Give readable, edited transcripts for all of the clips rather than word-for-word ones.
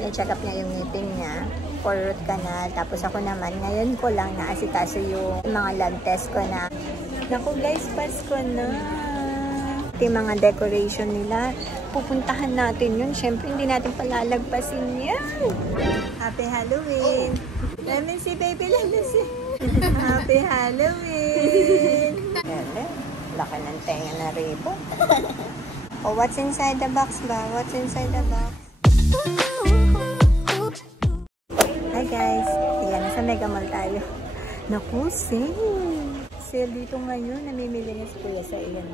Pina-check up niya yung ngipin niya for root canal. Tapos ako naman, ngayon ko lang naasikaso yung mga lab test ko na. Naku guys, Pasko na. Yung mga decoration nila, pupuntahan natin yun. Siyempre, hindi natin palalagpasin yan. Happy Halloween! Let me see, baby. Let me see. Happy Halloween! Laki ng tenga na ribbon. Oh, what's inside the box ba? What's inside the box? Hi guys! Ayan, nasa Mega Mall tayo. Naku, sale! Sale dito ngayon. Namimili niya si Kuya sa iyan.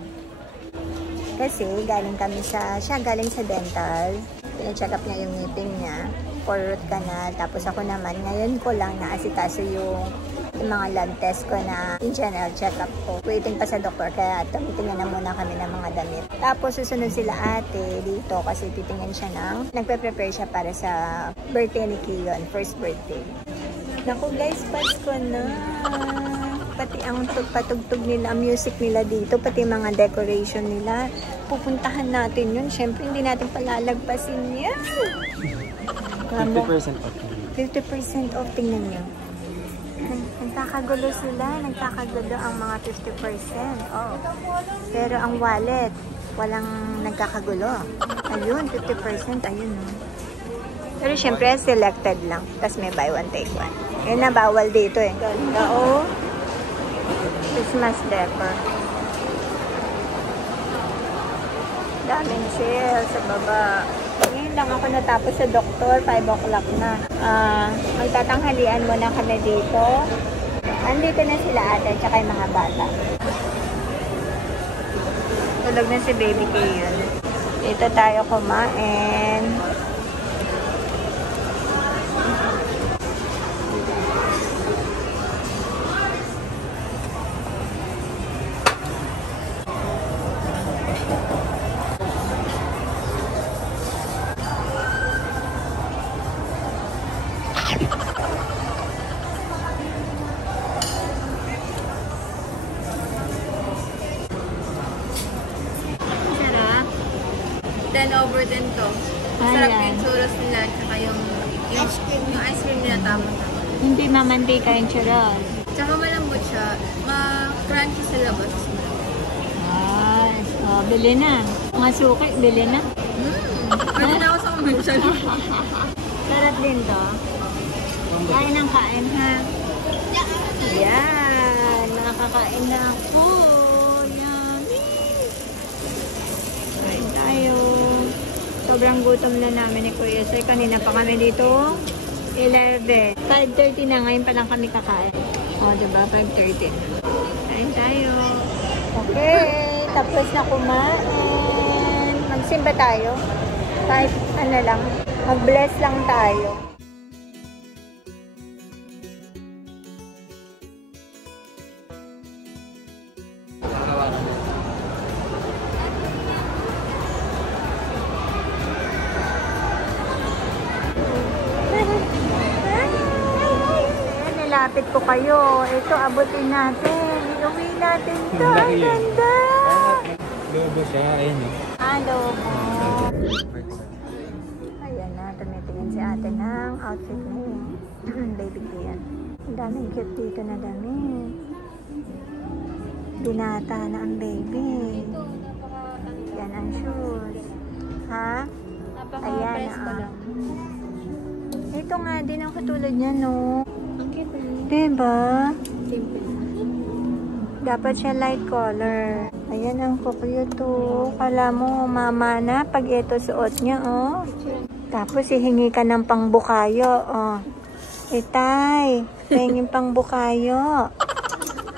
Kasi galing sa dental. Pina-check up niya yung ngipin niya for root canal. Tapos ako naman, ngayon ko lang naasikaso yung mga lab test ko na in general check-up ko. Waiting pa sa doktor, kaya tumitingnan na muna kami ng mga damit. Tapos susunod sila ate dito kasi titingnan siya nagpe-prepare siya para sa birthday ni Kiyon, first birthday. Naku guys, Pasko na! Pati ang patugtog nila, music nila dito, pati mga decoration nila, pupuntahan natin yun. Siyempre, hindi natin palalagpasin yan. 50% off. 50% off, tingnan nyo. Nagkakagulo sila, nagkakagulo ang mga 50% off. Pero ang wallet, walang nagkakagulo. Ayun, 50%, ayun. Pero siyempre, selected lang. Tapos may buy one, take one. Yun na, bawal dito eh. Ganda, oh. Christmas decor. Daming sale sa baba. Ngayon lang ako natapos sa doktor, 5 o'clock na. Magtatanghalian muna kami dito. Andito na sila ate, tsaka yung mga bata. Tulog na si baby Kiyon. Dito tayo kumain. Over din to. Masarap yung churros nila tsaka yung ice cream nila tama-tama. Hindi mamantika yung churros. Tsaka malambot siya. Ma-crunchy sa labas. Oh, bili na. Mga suki, bili na. Pwede na ako sa convention. Sarap din to. Kain ng kain ha. Yan. Nakakain na ako. Yummy. Kain tayo. Sobrang gutom na namin ni Kuya Sir. Kanina pa kami dito. 11. 5:30 na. Ngayon pa lang kami kakain. O, diba? 5:30. Kain tayo. Okay. Tapos na kumain. Magsimba tayo. Kahit ano lang. Mag-bless lang tayo. Lapit ko kayo. Ito, abutin natin. Iuwi natin ito. Ang ganda! Lobo siya. Ayan o. Lobo. Ayan na. Tumitingin si ate ng outfit na yun. Baby ko yan. Ang daming cute dito na damit. Binata na ang baby. Yan ang shoes. Ha? Ayan na. Ito nga din ang katulad niya, no? Diba? Dapat siya light color. Ayan ang cute to. Kala mo, mama na pag ito suot niya, oh. Tapos hihingi ka ng pangbukayo, oh. Itay, pahingin pangbukayo.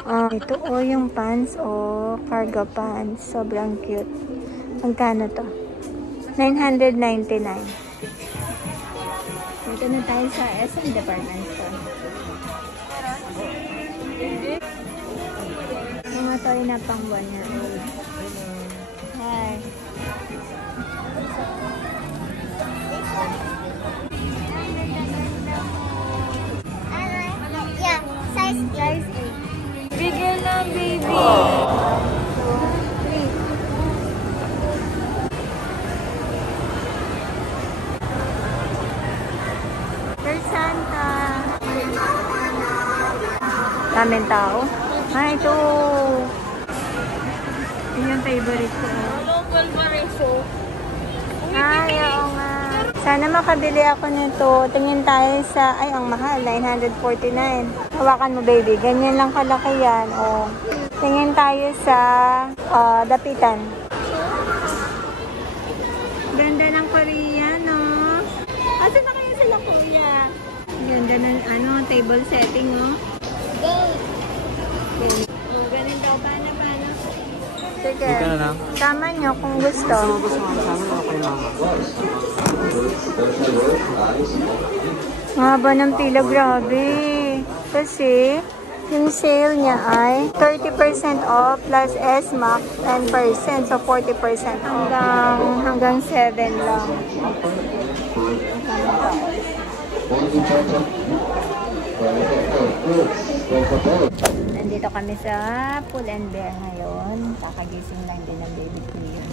Oh, ito, oh, yung pants, oh. Cargo pants. Sobrang cute. Magkano to? 999. Dito na tayo sa SM Department Store. Mga toy na pang 1 year old. Hi. Yeah, size 8. Bigyan na, baby. Daming tao. Ah, ito. Yun yung favorite ko. Local pa rin so. Ay, oo nga. Sana makabili ako nito. Tingin tayo sa, ay, ang mahal, 949. Hawakan mo, baby. Ganyan lang kalaki yan. Oh. Tingin tayo sa dapitan. Ganda ng Korea, no? Asa na kayo sila, Kuya? Ganda ng, table setting, oh. Go! Oh, ganun daw. Paano? Sige. Dito na lang. Sama nyo kung gusto. Gusto mo kasama na ako yung mama. Ang haba ng pila, grabe. Kasi, yung sale niya ay 30% off plus SMAC 10%. So, 40% off. Hanggang 7 lang. Nandito kami sa Pull and Bear ngayon. Kakagising lang din ng baby ko yun.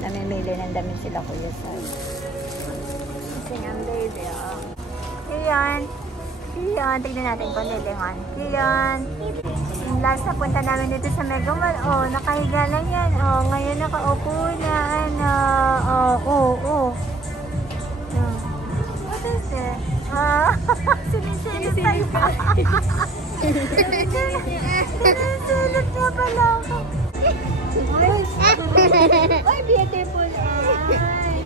Namimili ng damit sila Kuya Sai. Kasi ang baby, oh. Iyan. Tignan natin kung lilingan. Iyan. Yung last na punta namin dito sa Mega Mall. Oh, nakahiga lang yan. Oh, ngayon nakaupo na. What is it? Sinisilip pa yun. Sinisilip na pala ako. Ay, beautiful eyes.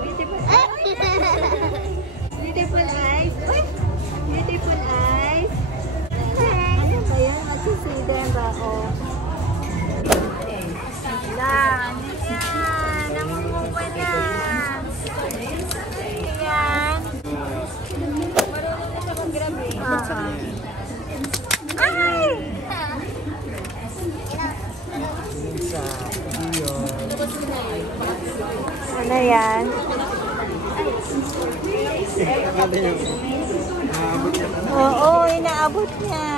Beautiful eyes. Beautiful eyes. Uy, beautiful eyes. Ano ba yan? Magsisida ba ako? Lang. Ano yan? Namumuha na. Ayan. Ay! Ano yan? Oo, inaabot niya.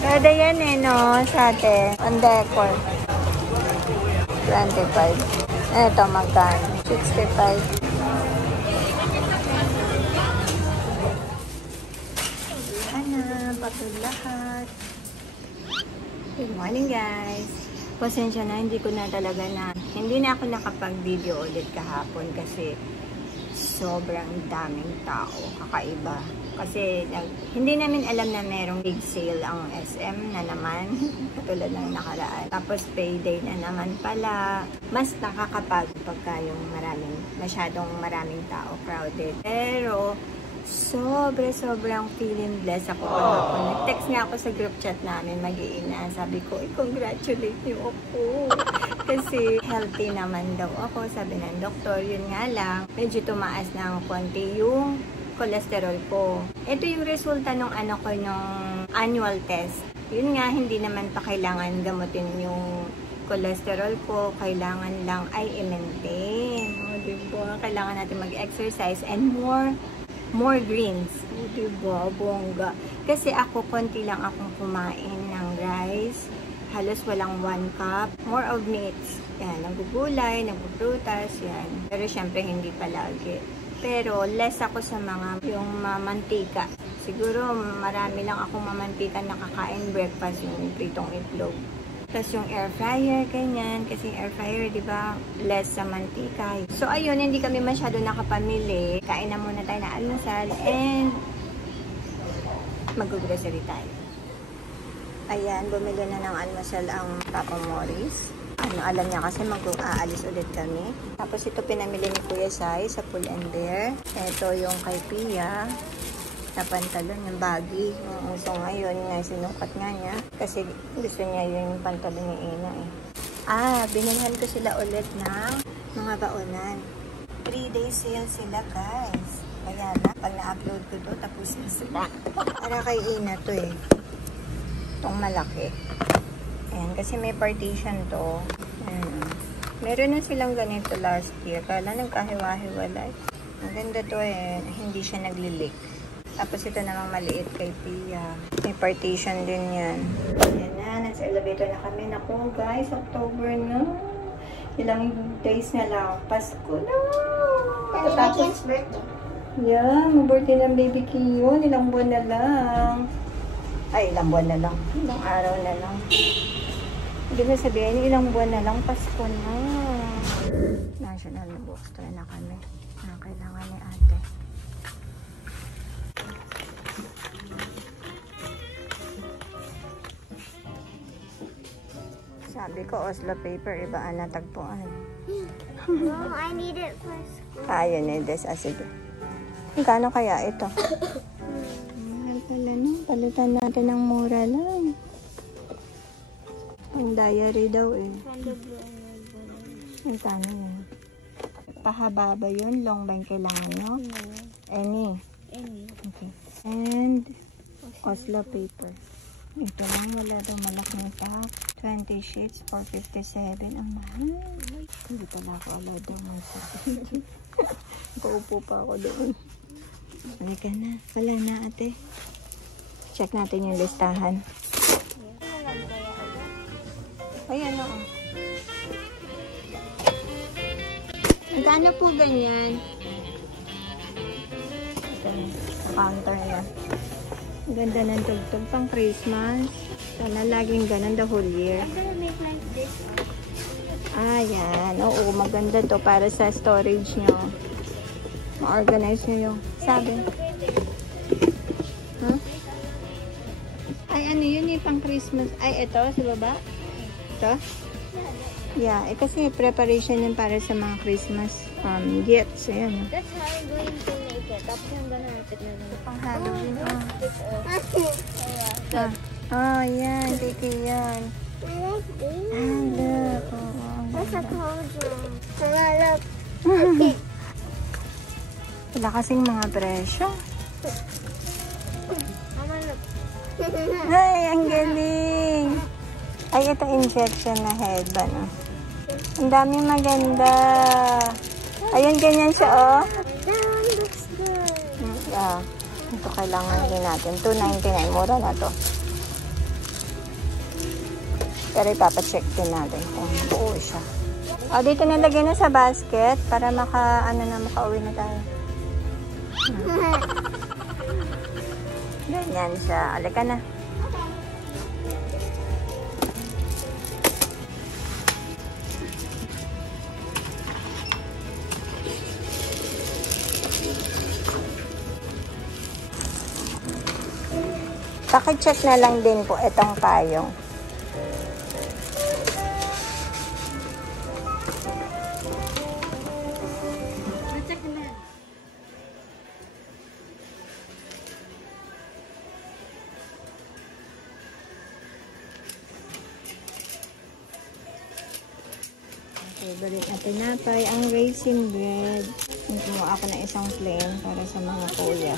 Pwede yan eh, no? Sa atin. Ang decor. 25. Ito, magkano? 65. Patul lahat. Good morning, guys. Pasensya na, hindi na ako nakapag-video ulit kahapon kasi sobrang daming tao, kakaiba. Kasi hindi namin alam na merong big sale ang SM na naman, katulad ng nakaraan. Tapos payday na naman pala. Mas nakakapag pagka yung masyadong maraming tao, crowded. Pero sobrang feeling blessed ako kahapon. Nag-text nga ako sa group chat namin, mag-iina. Sabi ko, congratulate niyo ako. Kasi healthy naman daw ako, sabi ng doktor. Yun nga lang, medyo tumaas ng konti yung cholesterol ko. Ito yung resulta ng nung annual test. Yun nga, hindi naman pa kailangan gamutin yung cholesterol ko. Kailangan lang ay i-maintain. Diba? Kailangan natin mag-exercise and more greens. Diba? Bongga. Kasi ako, konti lang akong kumain ng rice. Halos walang 1 cup. More of meats. Yan, nagugulay, nagpuprutas, yan. Pero syempre, hindi palagi. Pero less ako sa yung mamantika. Siguro, marami lang akong mamantika nakakain breakfast, yung pritong itlog. Tapos yung air fryer, ganyan. Kasi air fryer, di ba, less sa mantika. So, ayun, hindi kami masyado nakapamili. Kain na muna tayo na almusal and mag-grocery tayo. Ayan, bumili na ng almusal ang Papa Morris. Alam niya kasi mag-aalis ulit kami. Tapos ito pinamili ni Kuya Sai sa Pull and Bear. Ito yung kay Pia na pantalon, yung baggy. So ngayon nga, sinukat nga niya. Kasi gusto niya yung pantalon ni Ina eh. Binilhan ko sila ulit ng mga baonan. 3-day sale sila, guys. Kaya na, pag na-upload ko to, tapos na sila. Para kay Ina to eh. Itong malaki. Ayan, kasi may partition to. Meron na silang ganito last year. Kala nagkahiwa-hiwalay. Ang ganda to eh. Hindi siya nagli-leak. Tapos ito namang maliit kay Pia. May partition din yan. Ayan na, nasa elevator na kami. Naku guys, October na. Ilang days na lang. Pasko na. Tapos birthday. Yan, mabuti ng baby Kiyon. Ilang buwan na lang. Ay, ilang buwan na lang. Ilang araw na lang. Hindi mo sabihin, ilang buwan na lang, Pasko na. National Bookstore na kami. Ang kailangan ni ate. Sabi ko, Oslo paper, iba ang natagpuan. No, I need it for school. Yun eh, des. Sige. Kano kaya ito? Mahal pala no. Palitan natin ng mura lang. Ang diary daw eh. Ay, kano yan? Pahaba ba yun? Long ba yung kailangan nyo? Any? Okay. And Oslo paper. Ito lang, wala daw malaking top. 20 sheets, 457. Ang mahal. Hindi pala ako allowed daw mag-sabi. Paupo pa ako doon. Halika na. Wala na ate. Check natin yung listahan. Ayan o. Magkano po ganyan? Ito na. Sa counter na. Ang ganda ng tugtog pang Christmas. Sana laging ganun the whole year. I'm gonna make like this. Ayan. Oo, maganda to para sa storage nyo. Ma-organize nyo yung sabi. Huh? Ay, ano yun yung pang Christmas? Ay, ito sa baba? Ito? Yeah, kasi preparation yun para sa mga Christmas gifts. Ayan. That's how I'm going to make it. Tapos I'm gonna wrap it na lang. Pang Halloween. Yeah. Yan. Kiki yan. I like this. Look. Oo. That's a cauldron. Look. Wala kasing mga presyo. Mama, look. Ay, ang galing. Ay, ito injection na headband. Oh. Ang daming maganda. Ayun, ganyan siya, oh. That looks good. Yeah. Ito kailangan din natin. $2.99. Mura na to. Pero ipapacheck din natin kung buo siya. O, dito nilagay na sa basket para makauwi na tayo. Ganyan siya. Alika na. Paki-check na lang din po itong payong. Favorite na tinapay, ang raisin bread. Kumuha ako ng isang plain para sa mga kuya.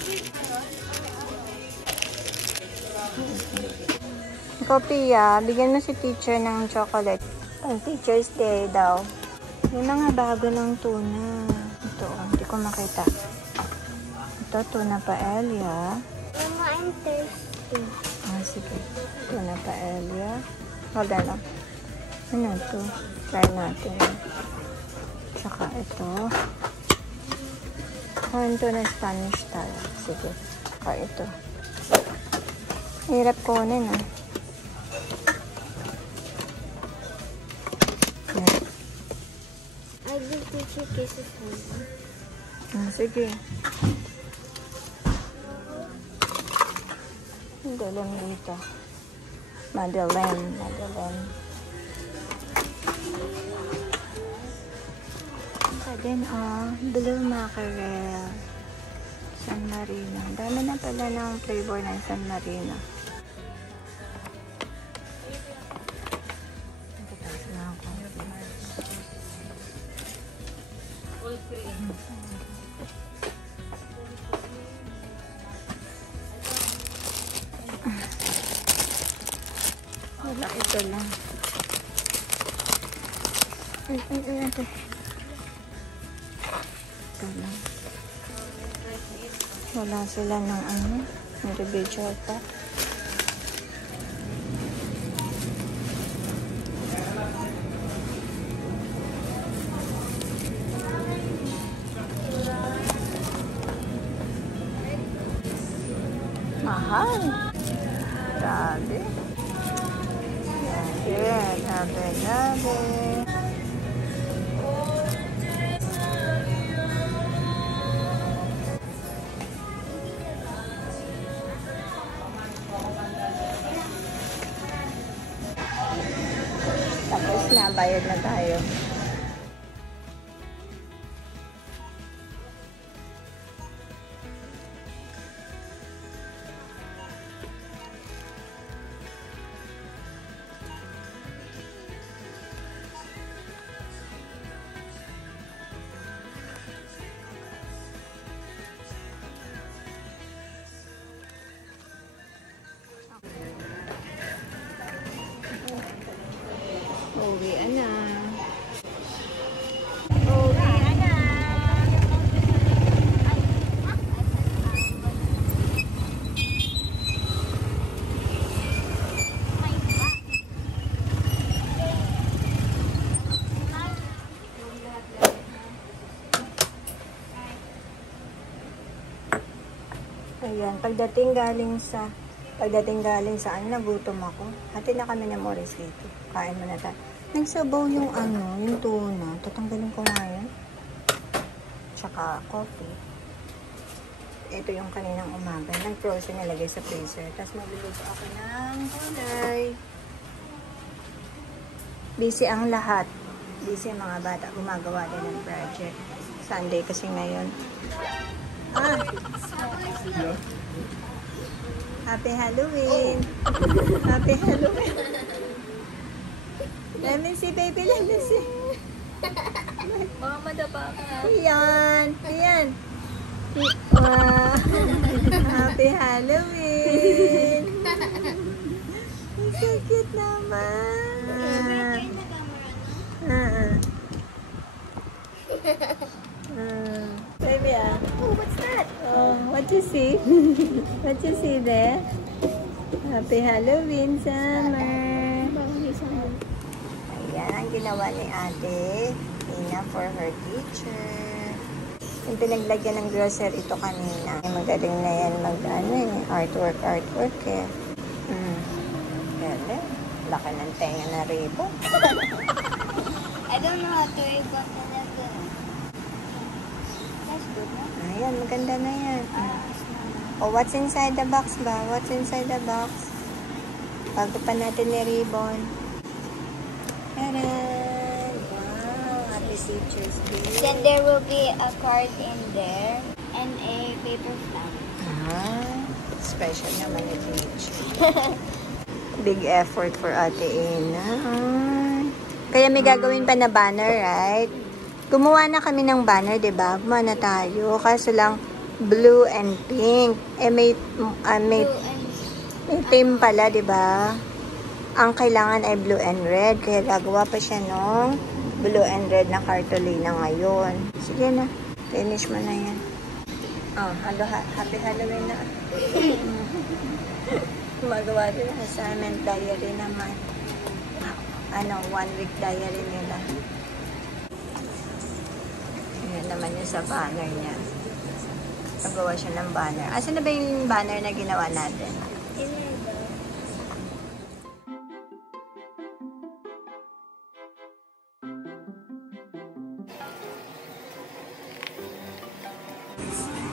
Ikaw, Pia, bigyan mo si teacher ng chocolate. Oh, Teacher's Day daw. May mga bago ng tuna. Ito, hindi ko makita. Ito, tuna paella. Mama, I'm thirsty. Sige. Tuna paella. Magano. Ano ito? Try natin. Tsaka ito. Ito na Spanish tayo. Sige. Tsaka ito. Hirap kunin ah. I will teach you kisses now. Sige. Ang galing dito. Madeleine. Then, blue mackerel. San Marino. Dami na pala ng flavor ng San Marino. Wala, ito lang. Ito. Wala sila ng individual pack. mahal. Grabe. Grabe. Tapos na, bayad na tayo. Uwian na. Uwian na. Ayan, pagdating galing sa ano, nagutom ako. Hati na kami ng Morris dito. Kain mo na tayo. Nagsabaw yung yung tuna. Tatanggalin ko na yan. Tsaka coffee. Ito yung kaninang umaga. Nag-frozen nilagay sa freezer. Tapos magluluto ako ng gulay. Busy ang lahat. Busy ang mga bata. Gumagawa din ng project. Sunday kasi ngayon. Happy Halloween! Happy Halloween! Let me see, baby. Let me see. Baka madapa ka. Yan. Yan. Wow. Happy Halloween. So cute naman. Baby, Oh, what's that? what you see? What you see there? Happy Halloween, Summer. Ayan ang ginawa ni Ate Ina for her teacher. Yung pinaglagyan ng grocery ito kanina. Magaling na yan artwork eh. Galing. Laki ng tenga na ribo. I don't know how to read but that's good, no? Ayan, maganda na yan. Oh, what's inside the box ba? What's inside the box? Bago pa natin ni ribbon. Taran! Wow! Happy Teacher's Day. Then there will be a card in there and a paper flap. Special naman ni teacher. Big effort for Ate Ina. Kaya may gagawin pa na banner, right? Gumawa na kami ng banner, diba? Gumawa na tayo. Kaso lang, blue and pink. May theme pala, diba? Ang kailangan ay blue and red. Kaya gagawa pa siya nung blue and red na cartolina ngayon. Sige na. Finish mo na yan. Oh, happy Halloween na. Gumagawa din ng assignment diary naman. 1 week diary nila. Yan naman yung sa banner niya. Nagawa siya ng banner. Asan na ba yung banner na ginawa natin?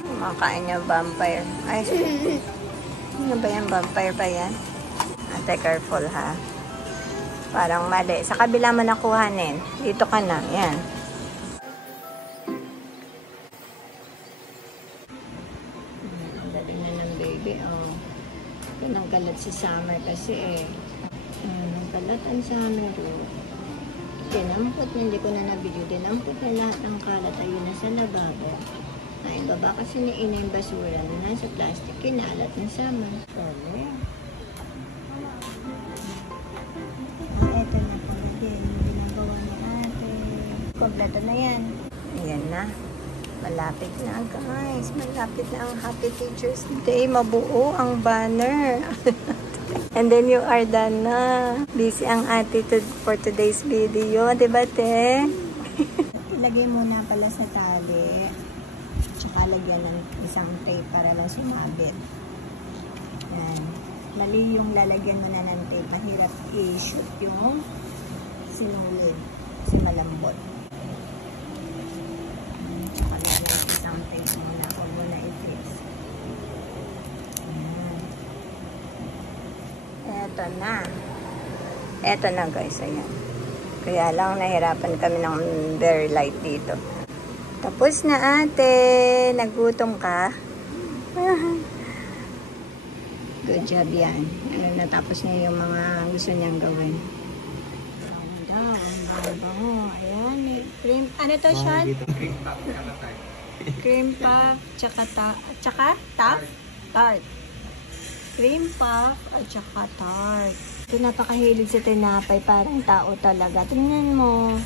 Kumakain niya vampire. Ay, ano ba yan? Vampire ba yan? Ate, careful ha. Parang mali. Sa kabila mo nakuhanin. Dito ka na. Yan. Ang galing na ng baby. Oh. Nanggalat si Summer kasi eh. Nanggalat ang Summer. Dinampot na. Hindi ko na na-video. Dinampot na lahat ng kalat. Ayun na sa lababo. Ay, baba kasi ni Ina yung basura na nasa plastic. Kinalat ng Summer. Sorry. Ito na pala din. Ginagawa ni Ate. Kompleto na yan. Ayan na. Malapit na guys. Malapit na ang Happy Teacher's Day. Mabuo ang banner. And then you are done na. Busy ang attitude for today's video. Diba, te? Ilagay muna pala sa tali. Tsaka lagyan ng isang tape para lang sumabit. Yan. Mali yung lalagyan mo na ng tape. Mahirap i-shoot yung sinulid. Kasi malambot. Tsaka lalagyan isang tape muna. Huwag muna i-fix. Eto na. Eto na guys. Ayan. Kaya lang nahirapan kami ng very light dito. Tapos na ate. Nagutom ka? Good job yan. Natapos niya yung mga gusto niyang gawin. Ang bango. Ayan. Cream. Ano to, Sean? Cream puff. Tsaka tart. Cream puff at tsaka tart. Ito napakahilig sa tinapay. Parang tao talaga. Tingnan mo.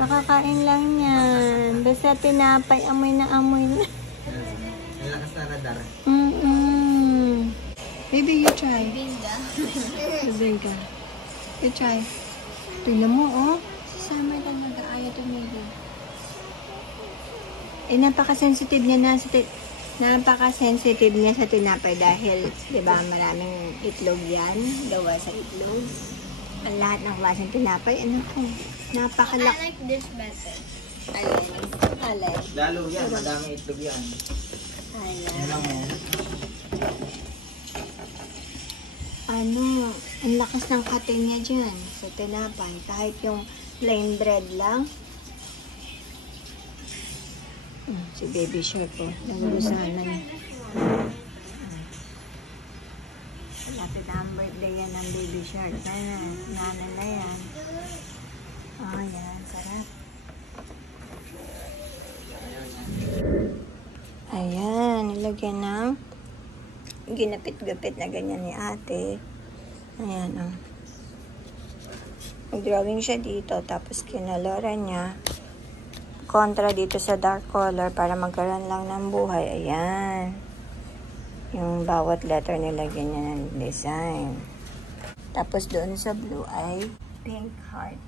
Nakakain lang yan. Basta tinapay, amoy na amoy na. Lakas na radar. Baby, you try. Binga. You try. Tingnan mo, oh. Si Summer talaga. Ayaw tumigil. Napaka-sensitive niya na napaka-sensitive niya sa tinapay dahil, di ba, maraming itlog yan. Gawa sa itlog. Ang lahat ng klaseng tinapay, ano po? Napakalak. I like this better. Alay. Lalo yan, madami itlog yan. Ano, ang lakas ng cutting niya dyan sa tinapay. Kahit yung plain bread lang. Si Baby Shark po. Nagugusahan na niya. Malapit na ang birthday yan ng Baby Shark. Nanan na yan. Oh, yan. Sarap. Ayan. Nilagyan ng ginapit-gapit na ganyan ni ate. Ayan, oh. Nag-drawing siya dito. Tapos kinalora niya. Kontra dito sa dark color para magkaroon lang ng buhay. Ayan. Yung bawat letter nilagyan niya ng design. Tapos doon sa blue ay pink heart.